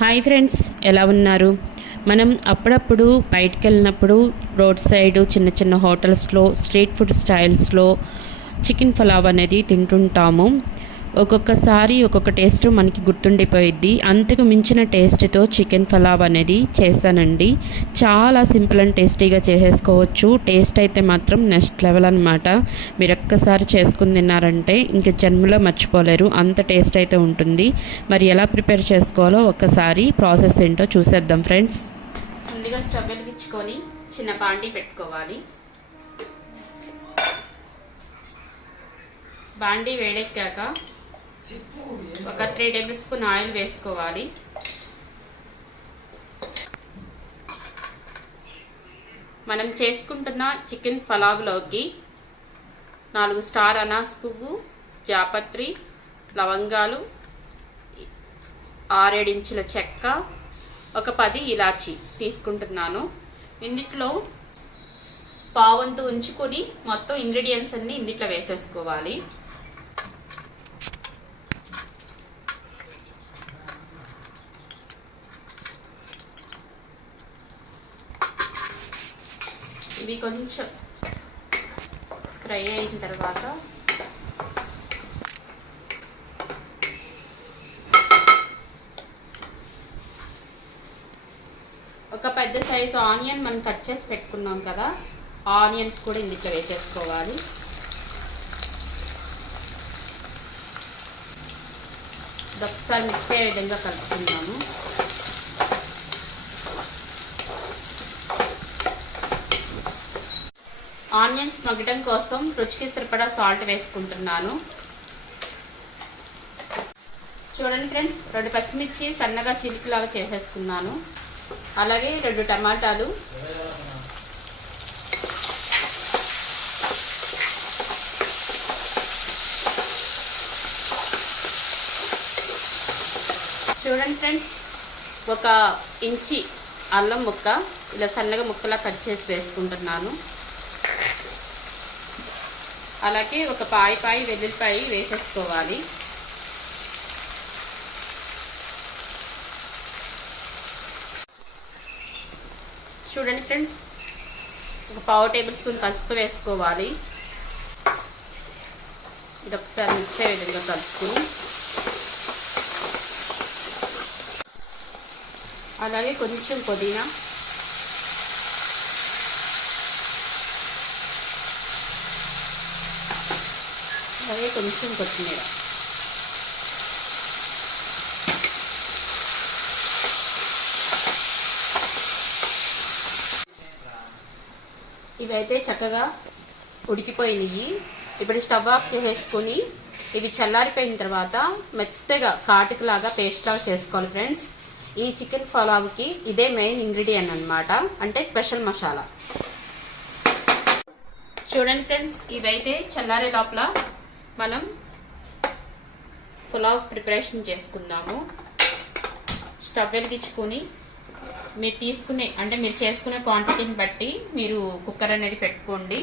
Hi friends ఎలా ఉన్నారు? మనం అప్పుడప్పుడు బయటికి వెళ్ళినప్పుడు రోడ్ సైడ్ చిన్న చిన్న హోటల్స్లో స్ట్రీట్ ఫుడ్ స్టైల్స్లో చికెన్ పలావ్ అనేది తింటుంటాము. ఒక్కొక్కసారి ఒక్కొక్క టేస్ట్ మనకి గుర్తుండిపోయిద్ది. అంతకు మించిన టేస్ట్తో చికెన్ పలావ్ అనేది చేస్తానండి. చాలా సింపుల్ అండ్ టేస్టీగా చేసేసుకోవచ్చు. టేస్ట్ అయితే మాత్రం నెక్స్ట్ లెవెల్ అనమాట మీరు ఒక్కసారి చేసుకుని తిన్నారంటే ఇంక జన్మలో మర్చిపోలేరు. అంత టేస్ట్ అయితే ఉంటుంది. మరి ఎలా ప్రిపేర్ చేసుకోవాలో ఒక్కసారి ప్రాసెస్ ఏంటో చూసేద్దాం ఫ్రెండ్స్. ముందుగా స్టవ్ వెలిగించుకొని చిన్న బాండీ పెట్టుకోవాలి. బాండీ వేడెక్కాక ఒక త్రీ టేబుల్ స్పూన్ ఆయిల్ వేసుకోవాలి. మనం చేసుకుంటున్న చికెన్ పలావ్లోకి నాలుగు స్టార్ అనాస్ పువ్వు జాపత్రి లవంగాలు ఆరేడించుల చెక్క ఒక పది ఇలాచి తీసుకుంటున్నాను. ఇందుట్లో పావంతు ఉంచుకొని మొత్తం ఇంగ్రీడియంట్స్ అన్నీ ఇందుట్లో వేసేసుకోవాలి. ఇవి కొంచెం ఫ్రై అయిన తర్వాత ఒక పెద్ద సైజు ఆనియన్ మనం కట్ చేసి పెట్టుకున్నాం కదా ఆనియన్స్ కూడా ఇందులో వేసేసుకోవాలి. ఒకసారి మిక్స్ అయ్యే విధంగా కలుపుకున్నాము ఆనియన్స్ మగ్గడం కోసం రుచికి సరిపడా సాల్ట్ వేసుకుంటున్నాను. చూడండి ఫ్రెండ్స్ రెండు పచ్చిమిర్చి సన్నగా చిలుకులాగా చేసేసుకున్నాను. అలాగే రెండు టమాటాలు. చూడండి ఫ్రెండ్స్ ఒక ఇంచి అల్లం ముక్క ఇలా సన్నగా ముక్కలా కట్ చేసి వేసుకుంటున్నాను. అలాగే ఒక పాయి పాయి వెల్లుల్లిపాయి వేసేసుకోవాలి. చూడండి ఫ్రెండ్స్ ఒక పావు టేబుల్ స్పూన్ పసుపు వేసుకోవాలి. ఇది ఒకసారి మిక్స్ అయ్యే విధంగా కలుపుకుని. అలాగే కొంచెం పుదీనా అలాగే కొంచెం కొత్తిమీర. ఇవైతే చక్కగా ఉడికిపోయినాయి. ఇప్పుడు స్టవ్ ఆఫ్ చేసేసుకొని ఇవి చల్లారిపోయిన తర్వాత మెత్తగా కాటుకలాగా పేస్ట్ లాగా చేసుకోవాలి ఫ్రెండ్స్. ఈ చికెన్ పలావ్కి ఇదే మెయిన్ ఇంగ్రీడియంట్ అనమాట అంటే స్పెషల్ మసాలా. చూడండి ఫ్రెండ్స్ ఇవైతే చల్లారే లోపల మనం పులావ్ ప్రిపరేషన్ చేసుకుందాము. స్టవ్ వెలిగించుకొని మీరు తీసుకునే అంటే మీరు చేసుకునే క్వాంటిటీని బట్టి మీరు కుక్కర్ అనేది పెట్టుకోండి.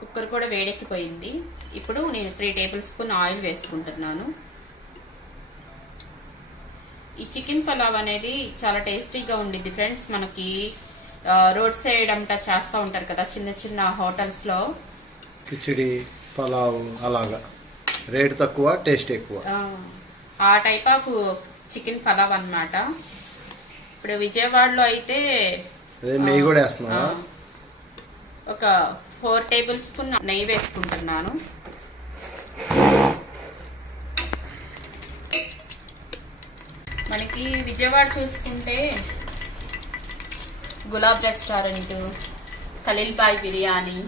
కుక్కర్ కూడా వేడెక్కిపోయింది. ఇప్పుడు నేను త్రీ టేబుల్ స్పూన్ ఆయిల్ వేసుకుంటున్నాను. ఈ చికెన్ పలావ్ అనేది చాలా టేస్టీగా ఉండిద్ది ఫ్రెండ్స్ మనకి రోడ్ సైడ్ అంతా చేస్తూ ఉంటారు కదా చిన్న చిన్న హోటల్స్లో కిచిడి పలావ్ అలాగా. రేట్ తక్కువ టేస్ట్ ఎక్కువ. ఆ టైప్ ఆఫ్ చికెన్ పలావ్ అన్నమాట. ఇప్పుడు విజయవాడలో అయితే నెయ్యి కూడా వేస్తున్నా ఒక ఫోర్ టేబుల్ స్పూన్ నెయ్యి వేసుకుంటున్నాను. మనకి విజయవాడ చూసుకుంటే గులాబ్ రెస్టారెంట్ ఖలీల్బాయ్ బిర్యానీ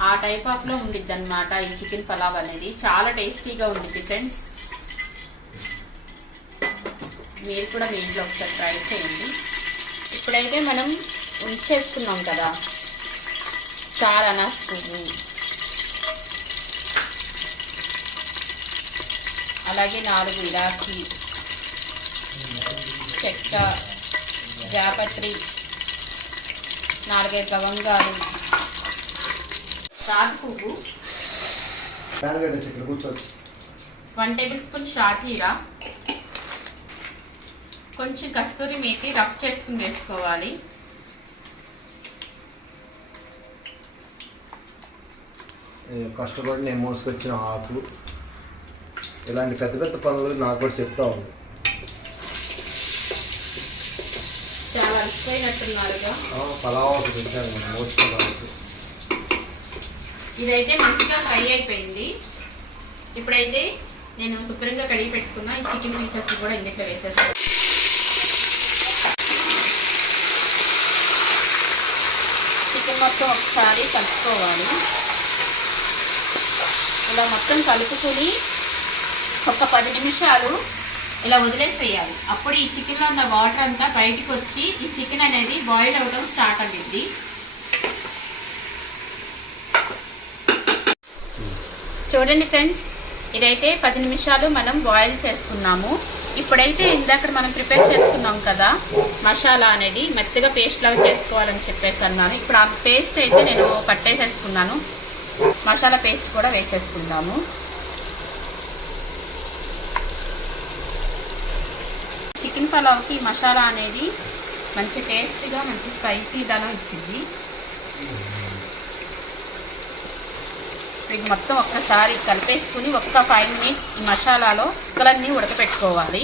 ఆ టైప్ ఆఫ్లో ఉండిద్ది అనమాట ఈ చికెన్ పలావ్ అనేది. చాలా టేస్టీగా ఉండిద్ది ఫ్రెండ్స్. మీరు కూడా మీ ఇంట్లో ఒకసారి ట్రై చేయండి. ఇప్పుడైతే మనం ఉంచేసుకున్నాం కదా. స్టార్ అనాస్ పువ్వు. అలాగే నాలుగు ఇలాచి. చెక్క జాపత్రి నాలుగైదు లవంగాలు. రాగి పువ్వు వన్ టేబుల్ స్పూన్ షాజీరా. కొంచెం కస్తూరి మేతి రఫ్ చేసుకుని వేసుకోవాలి. కష్టపడి నేను మోసుకొచ్చిన ఆకులు ఇలాంటి పెద్ద పెద్ద పనులు నాకు కూడా చెప్తా ఉంది. చాలా అలసిపోయినట్టున్నారుగా పలావ్ ఒకటి మోసుకోవడానికి. ఇదైతే మంచిగా ఫ్రై అయిపోయింది. ఇప్పుడైతే నేను శుభ్రంగా కడిగి పెట్టుకున్న ఈ చికెన్ పీసెస్ కూడా ఇందులో వేసేస్తాను. చికెన్ మొత్తం ఒకసారి కలుపుకోవాలి. ఇలా మొత్తం కలుపుకొని ఒక పది నిమిషాలు ఇలా వదిలేసేయాలి. అప్పుడు ఈ చికెన్లో ఉన్న వాటర్ అంతా బయటికి వచ్చి ఈ చికెన్ అనేది బాయిల్ అవ్వడం స్టార్ట్ అయ్యింది చూడండి ఫ్రెండ్స్ ఇదైతే పది నిమిషాలు మనం బాయిల్ చేసుకున్నాము. ఇప్పుడైతే ఇందాక మనం ప్రిపేర్ చేసుకున్నాం కదా మసాలా అనేది మెత్తగా పేస్ట్ లాగా చేసుకోవాలని చెప్పేసి అన్నాను ఇప్పుడు ఆ పేస్ట్ అయితే నేను పట్టేసేసుకున్నాను. మసాలా పేస్ట్ కూడా వేసేసుకుందాము. చికెన్ పలావ్కి మసాలా అనేది మంచి టేస్ట్గా మంచి స్పైసీ దానం ఇచ్చింది. ఇది మొత్తం ఒక్కసారి కలిపేసుకుని ఒక్క ఫైవ్ మినిట్స్ ఈ మసాలాలో ముక్కలన్నీ ఉడకపెట్టుకోవాలి.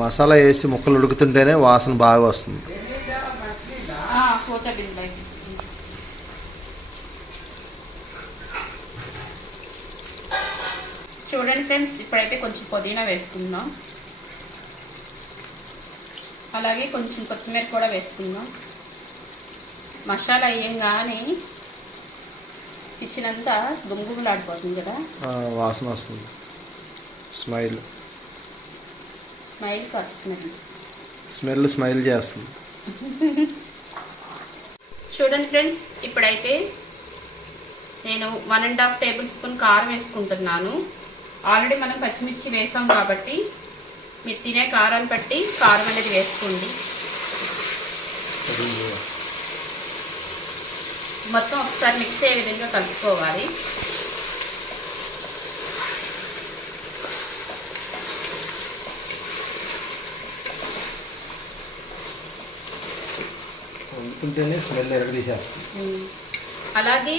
మసాలా వేసి ముక్కలు ఉడుకుతుంటేనే వాసన బాగా వస్తుంది. చూడండి ఫ్రెండ్స్ ఇప్పుడైతే కొంచెం పుదీనా వేసుకుందాం. అలాగే కొంచెం కొత్తిమీర కూడా వేసుకుందాం. మసాలా వేయంగానే కిచెన్ అంతా గుమ్గుమ్లాడిపోతుంది కదా వాసన వస్తుంది. స్మైల్. స్మైల్ కాదు స్మెల్. స్మెల్ స్మైల్ చేస్తుంది. చూడండి ఫ్రెండ్స్ ఇప్పుడైతే నేను one and half tablespoon కారం వేసుకుంటున్నాను. ఆల్రెడీ మనం పచ్చిమిర్చి వేసాం కాబట్టి మీరు తినే కారాన్ని బట్టి కారం అనేది వేసుకోండి. మొత్తం ఒకసారి మిక్స్ అయ్యే విధంగా కలుపుకోవాలి. వండుకుంటేనే స్మెల్ ఎరగదీసేస్తుంది. ఉమ్. అలాగే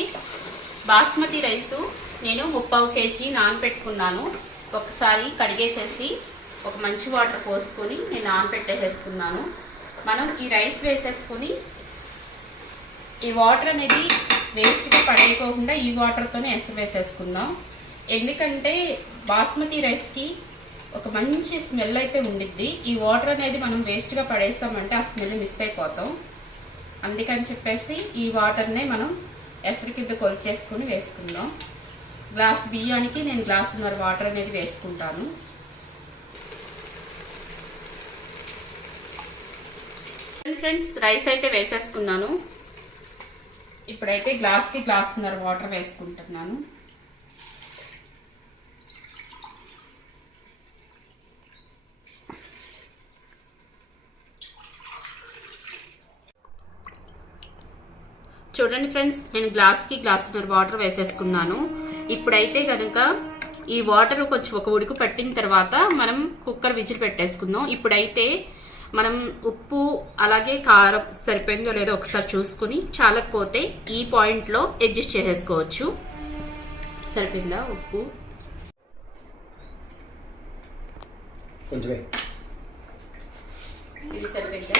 బాస్మతి రైస్ నేను ముప్పావు కేజీ నానబెట్టుకున్నాను. ఒకసారి కడిగేసేసి ఒక మంచి వాటర్ పోసుకొని నేను నానబెట్టేసేసుకున్నాను మనం ఈ రైస్ వేసేసుకొని ఈ వాటర్ అనేది వేస్ట్గా పడేయకోకుండా ఈ వాటర్తోనే ఎసరు వేసేసుకుందాం. ఎందుకంటే బాస్మతి రైస్కి ఒక మంచి స్మెల్ అయితే ఉండిద్ది. ఈ వాటర్ అనేది మనం వేస్ట్గా పడేస్తామంటే ఆ స్మెల్ మిస్ అయిపోతాం. అందుకని చెప్పేసి ఈ వాటర్నే మనం ఎసరు కింద కొలిచేసుకుని వేసుకుందాం. గ్లాస్ బియ్యానికి నేను గ్లాసున్నర వాటర్ అనేది వేసుకుంటాను. ఫ్రెండ్స్ రైస్ అయితే వేసేసుకున్నాను. ఇప్పుడైతే గ్లాస్కి గ్లాసున్నర వాటర్ వేసుకుంటున్నాను. చూడండి ఫ్రెండ్స్ నేను గ్లాస్కి గ్లాసున్నర వాటర్ వేసేసుకున్నాను. ఇప్పుడైతే కనుక ఈ వాటర్ కొంచెం ఒక ఉడుకు పట్టిన తర్వాత మనం కుక్కర్ విజిల్ పెట్టేసుకుందాం. ఇప్పుడైతే మనం ఉప్పు అలాగే కారం సరిపోయిందో లేదో ఒకసారి చూసుకుని చాలకపోతే ఈ పాయింట్లో అడ్జస్ట్ చేసేసుకోవచ్చు. సరిపోయిందా ఉప్పు. ఇది సరిపోయిందా?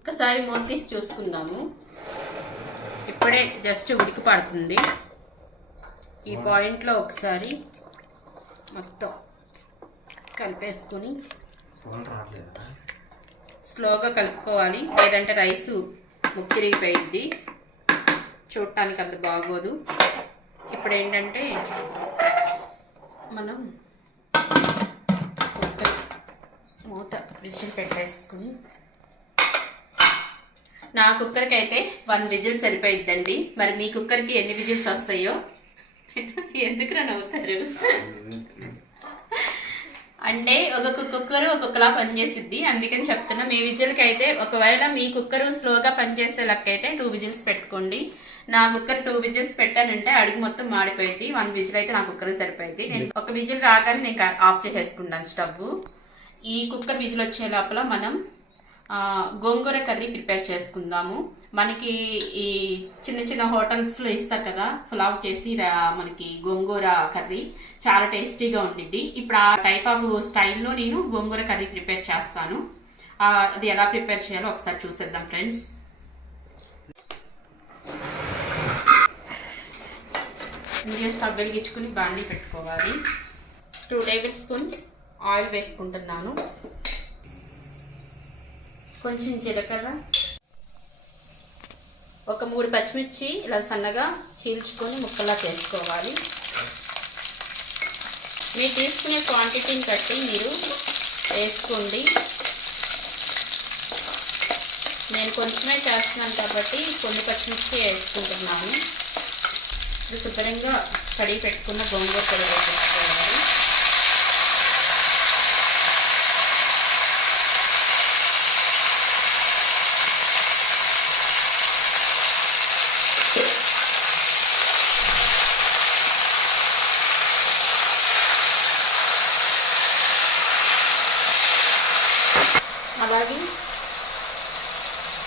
ఒకసారి మూత తీసి చూసుకుందాము. ఇప్పుడే జస్ట్ ఉడికి పడుతుంది. ఈ పాయింట్లో ఒకసారి మొత్తం కలిపేసుకొని స్లోగా కలుపుకోవాలి. లేదంటే రైసు ముక్కిరిగిపోయిద్ది. చూడటానికి అంత బాగోదు. ఇప్పుడు ఏంటంటే మనం మూత విజిల్ పెట్టేసుకుని నా కుక్కర్కి అయితే వన్ విజిల్ సరిపోయిద్దండి. మరి మీ కుక్కర్కి ఎన్ని విజిల్స్ వస్తాయో ఎందుకు నవ్వుతారు? అంటే ఒక్కొక్క కుక్కర్ ఒక్కొక్కలా పనిచేసిద్ది. అందుకని చెప్తున్నా మీ విజిల్కి అయితే ఒకవేళ మీ కుక్కర్ స్లోగా పనిచేసే లెక్క అయితే టూ విజిల్స్ పెట్టుకోండి. నా కుక్కర్ టూ విజిల్స్ పెట్టానంటే అడుగు మొత్తం మాడిపోయింది వన్ విజిల్ అయితే నా కుక్కర్ సరిపోయింది నేను ఒక విజిల్ రాగానే నేను ఆఫ్ చేసేసుకున్నాను స్టవ్ ఈ కుక్కర్ విజిల్ వచ్చే లోపల మనం గోంగూర కర్రీ ప్రిపేర్ చేసుకుందాము. మనకి ఈ చిన్న చిన్న హోటల్స్లో ఇస్తారు కదా పులావ్ చేసి మనకి గోంగూర కర్రీ చాలా టేస్టీగా ఉండిద్ది. ఇప్పుడు ఆ టైప్ ఆఫ్ స్టైల్లో నేను గోంగూర కర్రీ ప్రిపేర్ చేస్తాను. అది ఎలా ప్రిపేర్ చేయాలో ఒకసారి చూసేద్దాం ఫ్రెండ్స్. ముందుగా స్టవ్ వెలిగించుకుని బాండి పెట్టుకోవాలి. టూ టేబుల్ స్పూన్ ఆయిల్ వేసుకుంటున్నాను. కొంచెం జీలకర్ర ఒక మూడు పచ్చిమిర్చి ఇలా సన్నగా చీల్చుకొని ముక్కలా చేసుకోవాలి. మీరు తీసుకునే క్వాంటిటీని బట్టి మీరు వేసుకోండి. నేను కొంచెమే చేస్తున్నాను కాబట్టి కొన్ని పచ్చిమిర్చి వేసుకుంటున్నాను. శుభ్రంగా కడిగి పెట్టుకున్న గోంగూర కూడా వేసుకోవాలి అలాగే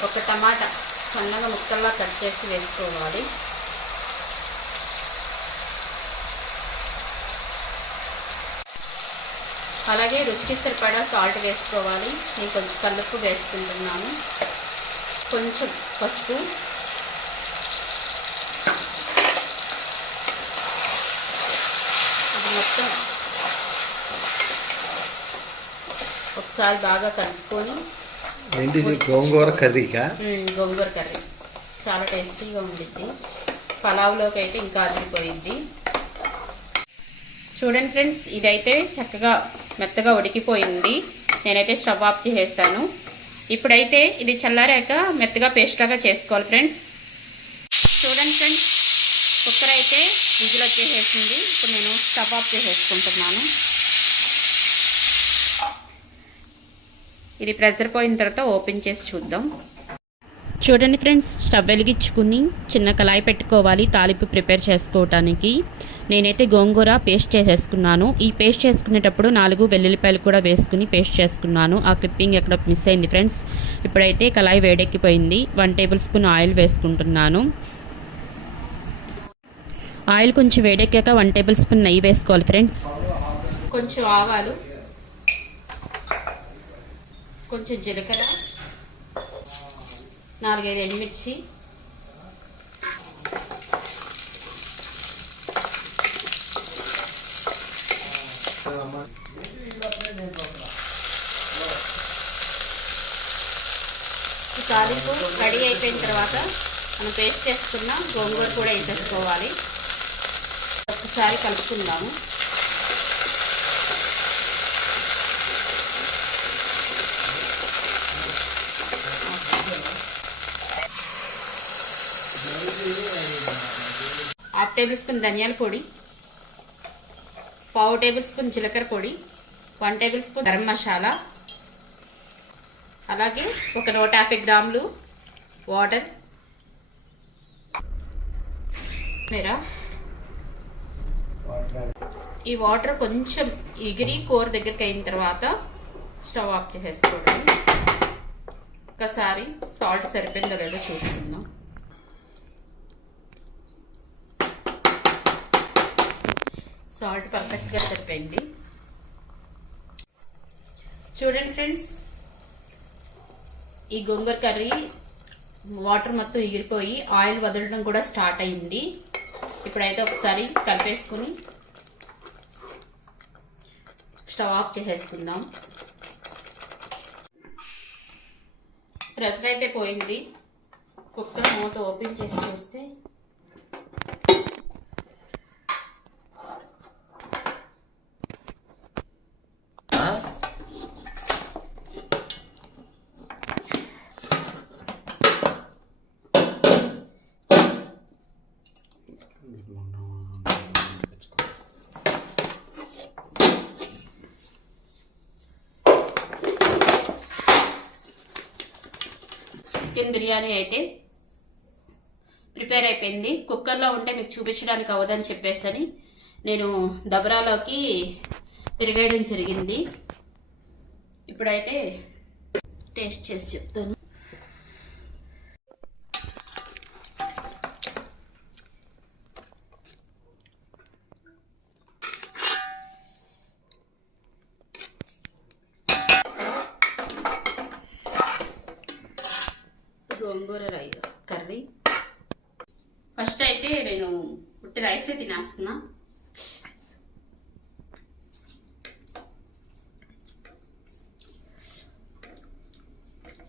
ఒక టమాటా సన్నగా ముక్కల్లా కట్ చేసి వేసుకోవాలి. అలాగే రుచికి సరిపడా సాల్ట్ వేసుకోవాలి. నేను కొంచెం కల్లుపు వేసుకుంటున్నాను. కొంచెం పసుపు. ఇది మొత్తం ఒకసారి బాగా కలుపుకొని ఏంటి గోంగూర కర్రీకా? గోంగూర కర్రీ. చాలా టేస్టీగా ఉండిద్ది. పలావ్లోకి అయితే ఇంకా అదిరిపోయిద్ది. చూడండి ఫ్రెండ్స్ ఇదైతే చక్కగా మెత్తగా ఉడికిపోయింది. నేనైతే స్టవ్ ఆఫ్ చేసేస్తాను ఇప్పుడైతే ఇది చల్లారాక మెత్తగా పేస్ట్ లాగా చేసుకోవాలి ఫ్రెండ్స్. చూడండి ఫ్రెండ్స్ కుక్కర్ అయితే విజులు వచ్చేసేసింది. ఇప్పుడు నేను స్టవ్ ఆఫ్ చేసేసుకుంటున్నాను. ఇది ప్రెషర్ పోయిన తర్వాత ఓపెన్ చేసి చూద్దాం. చూడండి ఫ్రెండ్స్ స్టవ్ వెలిగించుకుని చిన్న కళాయి పెట్టుకోవాలి తాలింపు ప్రిపేర్ చేసుకోవటానికి. నేనైతే గోంగూర పేస్ట్ చేసేసుకున్నాను. ఈ పేస్ట్ చేసుకునేటప్పుడు నాలుగు వెల్లుల్లిపాయలు కూడా వేసుకుని పేస్ట్ చేసుకున్నాను. ఆ క్లిప్పింగ్ ఎక్కడ మిస్ అయింది ఫ్రెండ్స్? ఇప్పుడైతే కళాయి వేడెక్కిపోయింది. వన్ టేబుల్ స్పూన్ ఆయిల్ వేసుకుంటున్నాను. ఆయిల్ కొంచెం వేడెక్కాక వన్ టేబుల్ స్పూన్ నెయ్యి వేసుకోవాలి ఫ్రెండ్స్. కొంచెం ఆవాలు కొంచెం జీలకర్ర నాలుగైదు ఎండుమిర్చి ఈ తాలింపు రెడీ అయిపోయిన తర్వాత మనం పేస్ట్ చేసుకున్న గోంగూర కూడా వేసేసుకోవాలి. ఒకసారి కలుపుకుందాము. హాఫ్ టేబుల్ స్పూన్ ధనియాల పొడి పావు టేబుల్ స్పూన్ జీలకర్ర పొడి one tablespoon garam masala అలాగే ఒక నూట యాభై గ్రాములు వాటర్ మీరా? ఈ వాటర్ కొంచెం ఎగిరి కూర దగ్గరికి అయిన తర్వాత స్టవ్ ఆఫ్ చేసేసుకోవడం ఒకసారి సాల్ట్ సరిపోయిందో లేదో చూసుకుందాం. సాల్ట్ పర్ఫెక్ట్గా సరిపోయింది. చూడండి ఫ్రెండ్స్ ఈ గోంగూర కర్రీ వాటర్ మొత్తం ఎగిరిపోయి ఆయిల్ వదలడం కూడా స్టార్ట్ అయింది ఇప్పుడైతే ఒకసారి కలిపేసుకుని స్టవ్ ఆఫ్ చేసేసుకుందాం. ప్రెషర్ అయితే పోయింది. కుక్కర్ మూత ఓపెన్ చేసి చూస్తే చికెన్ బిర్యానీ అయితే ప్రిపేర్ అయిపోయింది. కుక్కర్లో ఉంటే మీకు చూపించడానికి అవ్వదని చెప్పేసని నేను దబరాలోకి తిరిగేయడం జరిగింది. ఇప్పుడైతే టేస్ట్ చేసి చెప్తాను గోంగూర రై కర్రీ ఫస్ట్ అయితే నేను పుట్టి రైసే తినేస్తున్నా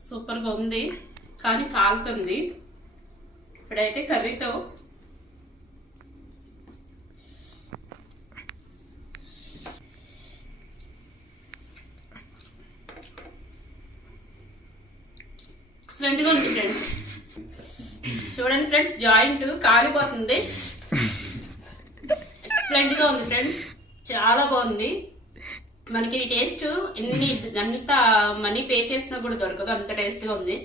సూపర్గా ఉంది కానీ కాలుతుంది. ఇప్పుడైతే కర్రీతో ఎక్సలెంట్గా ఉంది ఫ్రెండ్స్ చూడండి ఫ్రెండ్స్ జాయింట్ కాలిపోతుంది. ఎక్సలెంట్గా ఉంది ఫ్రెండ్స్ చాలా బాగుంది. మనకి టేస్ట్ ఎన్ని ఎంత మనీ పే చేసినా కూడా దొరకదు. అంత టేస్ట్గా ఉంది.